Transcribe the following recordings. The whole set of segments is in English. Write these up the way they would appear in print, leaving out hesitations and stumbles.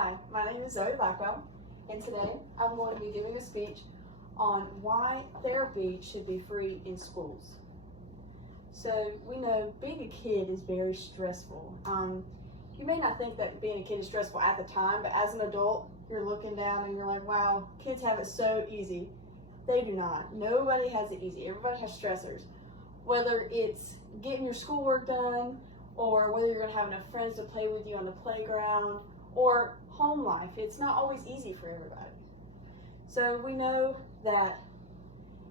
Hi, my name is Zoe Blackwell, and today I'm going to be giving a speech on why therapy should be free in schools. So we know being a kid is very stressful. You may not think that being a kid is stressful at the time, but as an adult, you're looking down and you're like, wow, kids have it so easy. They do not. Nobody has it easy. Everybody has stressors. Whether it's getting your schoolwork done, or whether you're going to have enough friends to play with you on the playground, or home life. It's not always easy for everybody. So we know that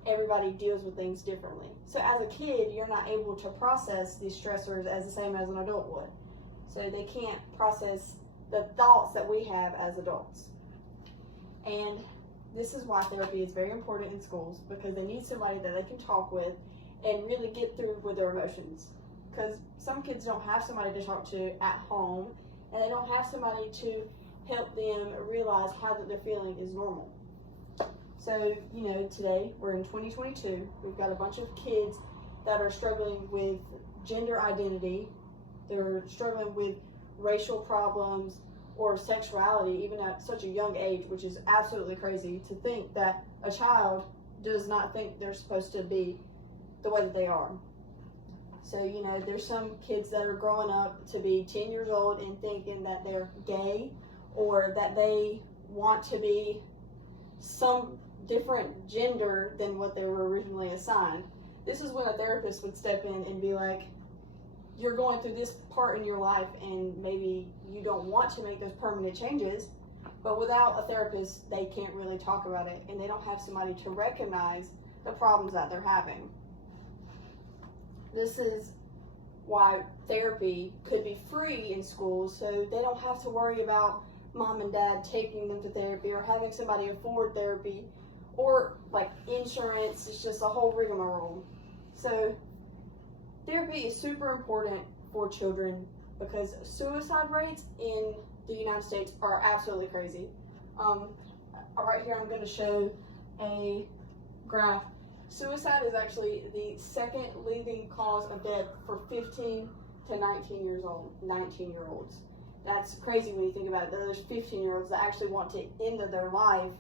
everybody deals with things differently. So as a kid, you're not able to process these stressors as the same as an adult would. So they can't process the thoughts that we have as adults. And this is why therapy is very important in schools, because they need somebody that they can talk with and really get through with their emotions. Because some kids don't have somebody to talk to at home, and they don't have somebody to help them realize how that they're feeling is normal. So, today we're in 2022. We've got a bunch of kids that are struggling with gender identity. They're struggling with racial problems or sexuality, even at such a young age, which is absolutely crazy to think that a child does not think they're supposed to be the way that they are. So, there's some kids that are growing up to be 10 years old and thinking that they're gay, or that they want to be some different gender than what they were originally assigned. This is when a therapist would step in and be like, you're going through this part in your life and maybe you don't want to make those permanent changes, but without a therapist, they can't really talk about it, and they don't have somebody to recognize the problems that they're having. This is why therapy could be free in schools, so they don't have to worry about mom and dad taking them to therapy or having somebody afford therapy or like insurance. It's just a whole rigmarole. So therapy is super important for children because suicide rates in the United States are absolutely crazy. Right here I'm going to show a graph. Suicide is actually the second leading cause of death for 15 to 19-year-olds. That's crazy when you think about it. There's 15-year-olds that actually want to end their life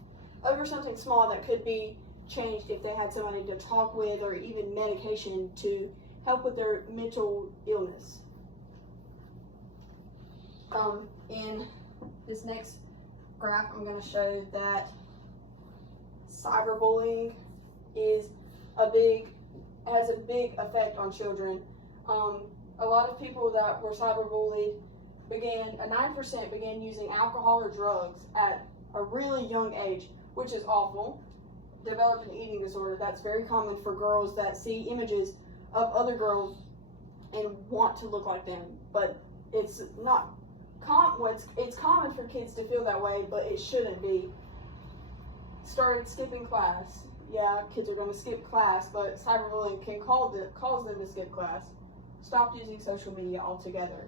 over something small that could be changed if they had somebody to talk with, or even medication to help with their mental illness. In this next graph, I'm going to show that cyberbullying has a big effect on children. A lot of people that were cyberbullied 9% began using alcohol or drugs at a really young age, which is awful. Developed an eating disorder. That's very common for girls that see images of other girls and want to look like them, but it's not it's common for kids to feel that way, but it shouldn't be. Started skipping class. Yeah, kids are going to skip class, but cyberbullying can cause them to skip class. Stopped using social media altogether.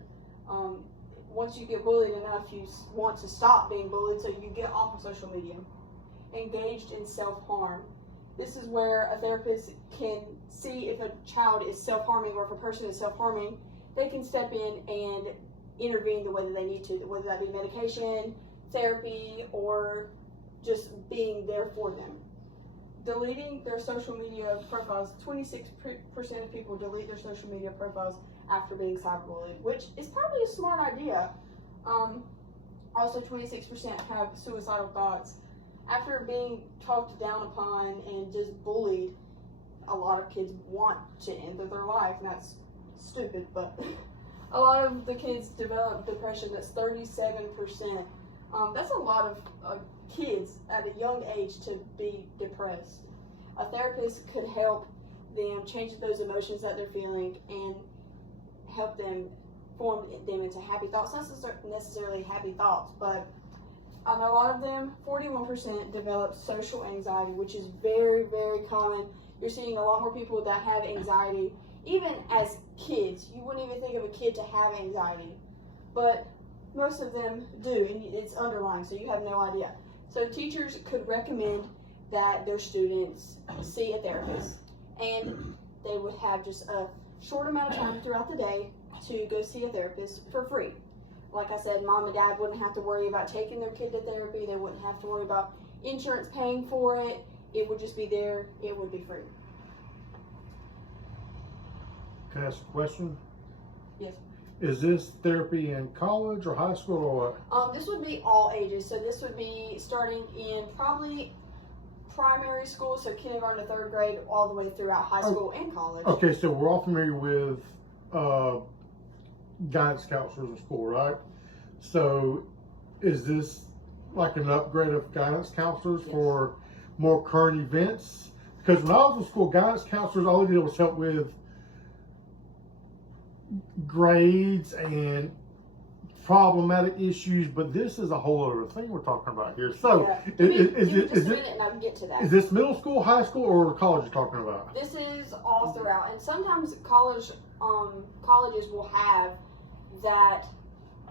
Once you get bullied enough, you want to stop being bullied, so you get off of social media. Engaged in self-harm. This is where a therapist can see if a child is self-harming, or if a person is self-harming. They can step in and intervene the way that they need to, whether that be medication, therapy, or just being there for them. Deleting their social media profiles. 26% of people delete their social media profiles after being cyberbullied, which is probably a smart idea. Also, 26% have suicidal thoughts. After being talked down upon and just bullied, a lot of kids want to end their life, and that's stupid, but a lot of the kids develop depression. That's 37%. That's a lot of kids at a young age to be depressed. A therapist could help them change those emotions that they're feeling and help them form them into happy thoughts. Not necessarily happy thoughts, but a lot of them, 41%, develop social anxiety, which is very, very common. You're seeing a lot more people that have anxiety, even as kids. You wouldn't even think of a kid to have anxiety, but most of them do, and it's underlying, so you have no idea. So teachers could recommend that their students see a therapist, and they would have just a short amount of time throughout the day to go see a therapist for free. like I said, mom and dad wouldn't have to worry about taking their kid to therapy. They wouldn't have to worry about insurance paying for it. It would just be there. It would be free. Can I ask a question? Yes. Is this therapy in college or high school or what? This would be all ages. So this would be starting in probably primary school, so kindergarten to 3rd grade, all the way throughout high school and college. Okay, so we're all familiar with guidance counselors in school, right? So is this like an upgrade of guidance counselors for more current events? Because when I was in school, guidance counselors, all they did was help with grades and problematic issues, but this is a whole other thing we're talking about here. So is this middle school, high school, or college you're talking about? This is all throughout, and sometimes colleges will have that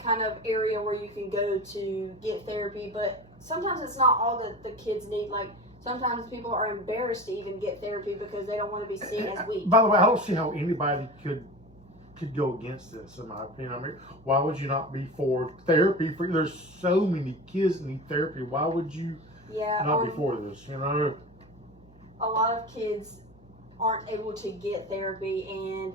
kind of area where you can go to get therapy, but sometimes it's not all that the kids need. Like sometimes people are embarrassed to even get therapy because they don't want to be seen as weak. By the way, I don't see how anybody could go against this, in my opinion. I mean, why would you not be for therapy? There's so many kids that need therapy. Why would you not be for this? You know, a lot of kids aren't able to get therapy, and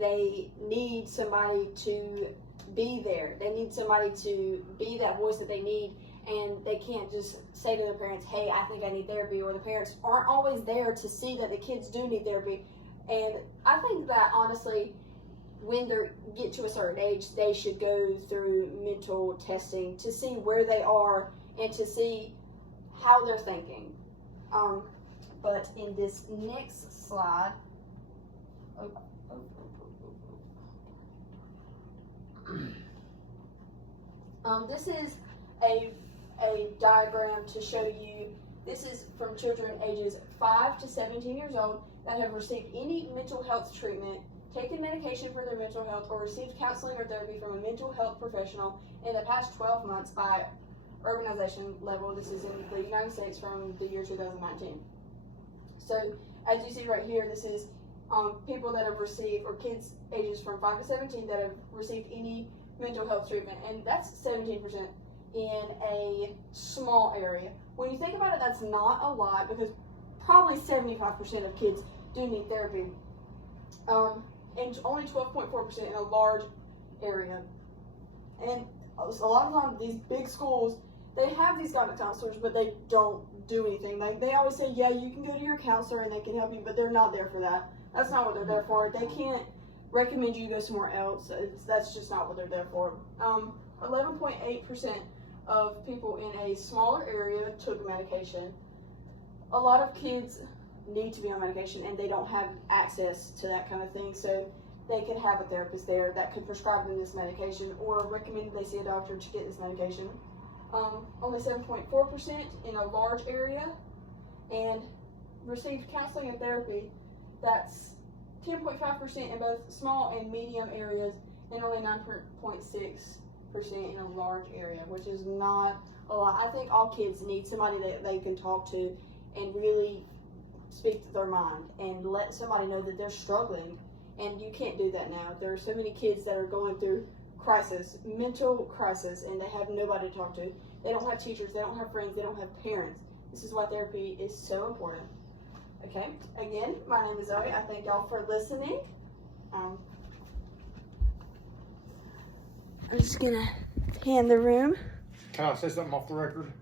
they need somebody to be there. They need somebody to be that voice that they need, and they can't just say to their parents, "Hey, I think I need therapy," or the parents aren't always there to see that the kids do need therapy. And I think that honestly, when they get to a certain age, they should go through mental testing to see where they are and to see how they're thinking. But in this next slide, this is a diagram to show you. This is from children ages 5 to 17 years old that have received any mental health treatment, taken medication for their mental health, or received counseling or therapy from a mental health professional in the past 12 months by urbanization level. This is in the United States from the year 2019. So as you see right here, this is people that have received, or kids ages from 5 to 17 that have received any mental health treatment, and that's 17% in a small area. When you think about it, that's not a lot, because probably 75% of kids do need therapy. And only 12.4% in a large area. And a lot of times these big schools, they have these guidance counselors, but they don't do anything. They always say, yeah, you can go to your counselor and they can help you, but they're not there for that. That's not what they're there for. They can't recommend you go somewhere else. That's just not what they're there for. 11.8% of people in a smaller area took medication. A lot of kids need to be on medication and they don't have access to that kind of thing, so they could have a therapist there that could prescribe them this medication or recommend they see a doctor to get this medication. Only 7.4% in a large area, and received counseling and therapy. That's 10.5% in both small and medium areas, and only 9.6% in a large area, which is not a lot. I think all kids need somebody that they can talk to and really speak to their mind and let somebody know that they're struggling, and you can't do that now. There are so many kids that are going through mental crisis, and they have nobody to talk to. They don't have teachers, they don't have friends, they don't have parents. This is why therapy is so important. Okay, again, my name is Zoe. I thank y'all for listening. I'm just gonna hand the room. Can I say something off the record?